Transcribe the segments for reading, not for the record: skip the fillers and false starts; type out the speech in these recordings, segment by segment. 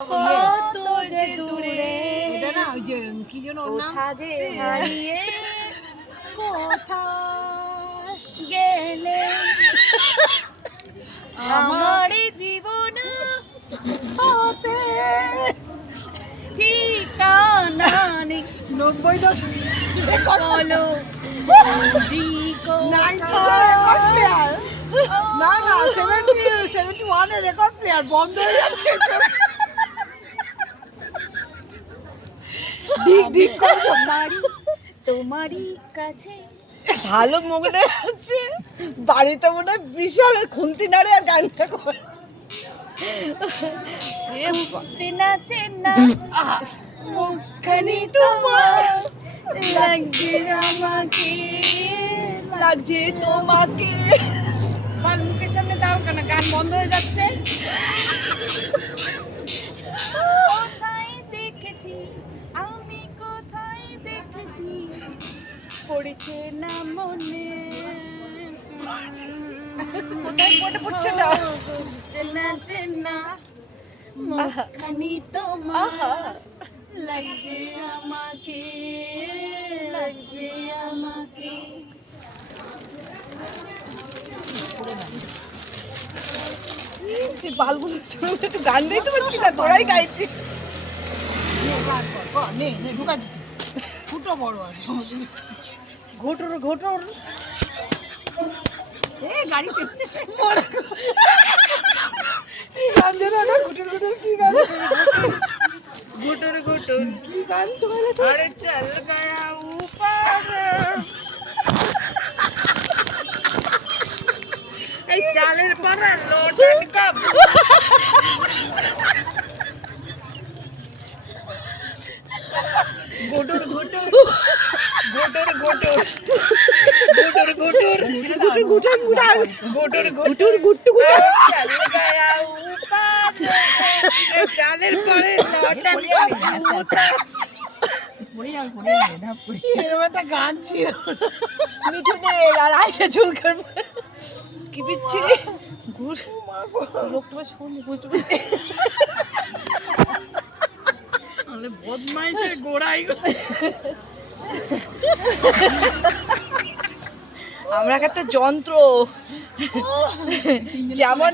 কত যে দূরে এটা না ওই যে কি যেন ওর নাম কোথা যে হারিয়ে কোথায় গেলে আমার জীবন হতে ঠিকানা নেই 90 বলো না না 71 এর রেকর্ড প্লেয়ার বন্ধ হয়ে যাচ্ছে ডিগ ডিগ করে তোমারই কাছে ভালো মনে হচ্ছে বাড়িতে মনে হয় বিশাল খুন্তি নাড়ে আর গানটা করে চেনা চেনা মুখখানি তোমার লাগছে আমাকে লাগছে তোমাকে মুখের সামনে দাও কেন গান বন্ধ হয়ে যাচ্ছে কোথায় দেখেছি আমি কোথায় দেখেছি পড়েছে না মনে কোথায় পড়ে পড়ছে না চেনা চেনা মুখখানি তোমার লাগছে আমাকে লাগছে আমাকে তুই বালগুলো একটু গান গাইতে পারছি না তোরাই গাইছিস নে নে ঢুকা দিছি ফুটো বড় আছে ঘোটর ঘোটর এ গাড়ি চলতেছে কি গান রে না ঘোটর ঘোটর কি গান ঘুটুর ঘুটুর কি গান তোমার अरे चल गया ऊपर এই চালের পরে লোটন কাপ ঘুটুর ঘুটুর ঘুটুর ঘুটুর ঘুটুর ঘুটুর ঘুটর ঘুটর ঘুটুর ঘুটুর গুট্টু গুট্টু चल गया ऊपर এই চালের পরে লোটন কাপ এরকম একটা গান ছিল মিঠুনে আর আয়সা ঝুলকার কি বিচ্ছিরি ঘুর লোকটা শুন বুঝবে আরে বদমাইশের গোড়াই আমরা একটা যন্ত্র যেমন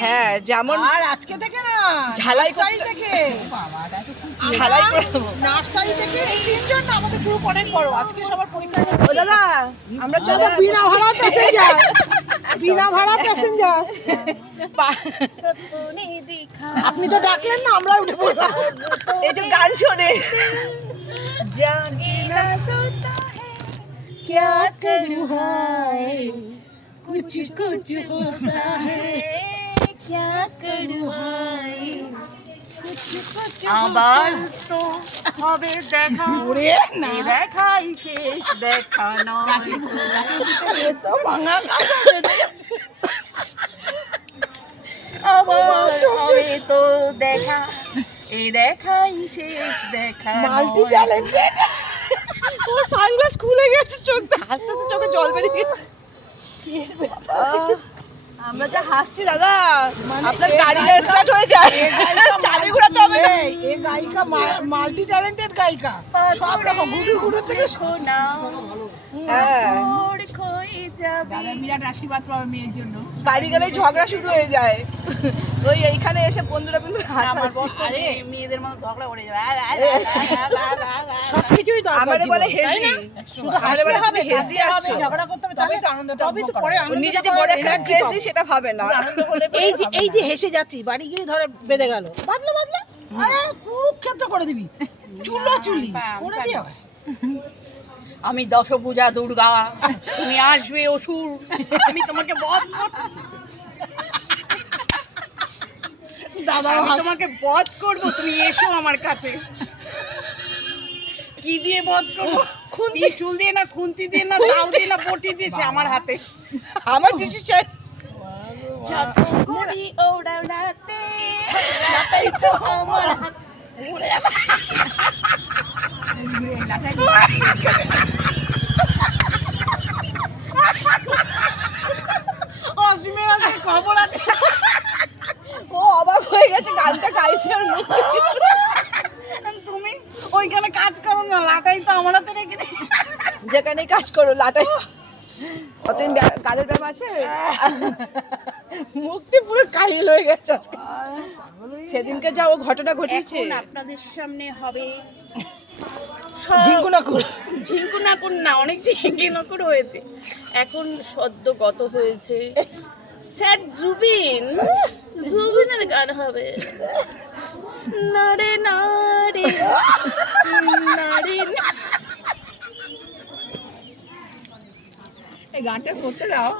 হ্যাঁ যেমন আর আজকে থেকে না ঝালাই নার্সারি করছে। থেকে ঝালাই করে দেবো। নার্সারি থেকে এই তিনজন না আমাদের গ্রুপ অনেক বড় আজকে সবার পরীক্ষা ও দাদা আমরা চলো বিনা ভাড়া প্যাসেঞ্জার বিনা ভাড়া প্যাসেঞ্জার সপনে দেখা আপনি তো ডাকলেন না আমরা উঠে পড়লাম এই যে গান শোনে জাগে না সোতা है क्या करूं हाय कुछ कुछ होता है क्या करूं हाय कुछ कुछ আবার তো হবে দেখা ওরে না এই দেখাই শেষ দেখা নয় এ তো ভাঙা কাটা বেঁধে গেছে আবার হবে তো দেখা এই দেখাই শেষ দেখা মাল্টি নয়। ট্যালেন্টেড ওর সানগ্লাস খুলে গেছে চোখ হাসতে হাসতে চোখে জল বেরিয়ে গেছে আমরা যা হাসছি দাদা আপনার গাড়ি স্টার্ট হয়ে যায় চাবি ঘোরাতে হবে না এ গায়িকা মাল্টি ট্যালেন্টেড গায়িকা সব রকম গুডুর গুডুর থেকে শোনাও হ্যাঁ মোর খই যাবে বিরাট আশীর্বাদ পাবে মেয়ের জন্য বাড়ি গেলেই ঝগড়া শুরু হয়ে যায় ওই এইখানে এসে বন্ধুরা কিন্তু আমার হাসাহাসি। আরে মেয়েদের মতো ঝগড়া করে যাবে সবকিছুই দরকার আমারে বলে জীবনে, তাই হেসি না? শুধু আমারে হাসতে বলে হবে তুমি হেসি কাঁদতে হবে আছো ঝগড়া করতে হবে তবেই তো আনন্দটা তবেই তো পরে ও আনন্দ নিজে যে বড় একটা হেসি সেটা ভাবে না এই যে হেসে যাচ্ছি বাড়ি গিয়ে ধরে বেঁধে গেল বাদলো বাদলো আরে কুরুক্ষেত্র করে দিবি চুলো চুলি করে দিও আমি দশভুজা দুর্গা তুমি আসবে অসুর আমি তোমাকে বধ করব দাদা আমি তোমাকে বধ করব তুমি এসো আমার কাছে কি দিয়ে বধ করব ত্রিশূল দিয়ে না খুন্তি দিয়ে না দাও দিয়ে না বটি দিয়ে সে আমার হাতে আমার ডিসিশন যত করি ওড়াতে লাটাই তো আমার হাতে অসীমের আছে খবর আছে ও অবাক হয়ে গেছে, গানটা গাইছে আর মুখ তুমি ওইখানে কাজ করো না, লাটাই তো আমার হাতে রেখে দে। যেখানে কাজ করো লাটাই। কতদিন গানের ব্যায়াম আছে, মুক্তি পুরো কাহিল হয়ে গেছে আজকে। সেদিনকে যা ও ঘটনা ঘটেছে। এখন আপনাদের সামনে হবে ঝিঙ্কুনাকুর। ঝিঙ্কুনাকুর না, অনেক ঝিঙ্কুনাকুর হয়েছে। এখন সদ্য গত হয়েছে স্যার জুবিনের গান হবে। নারে নারে নারে। এই গানটা করতে দাও।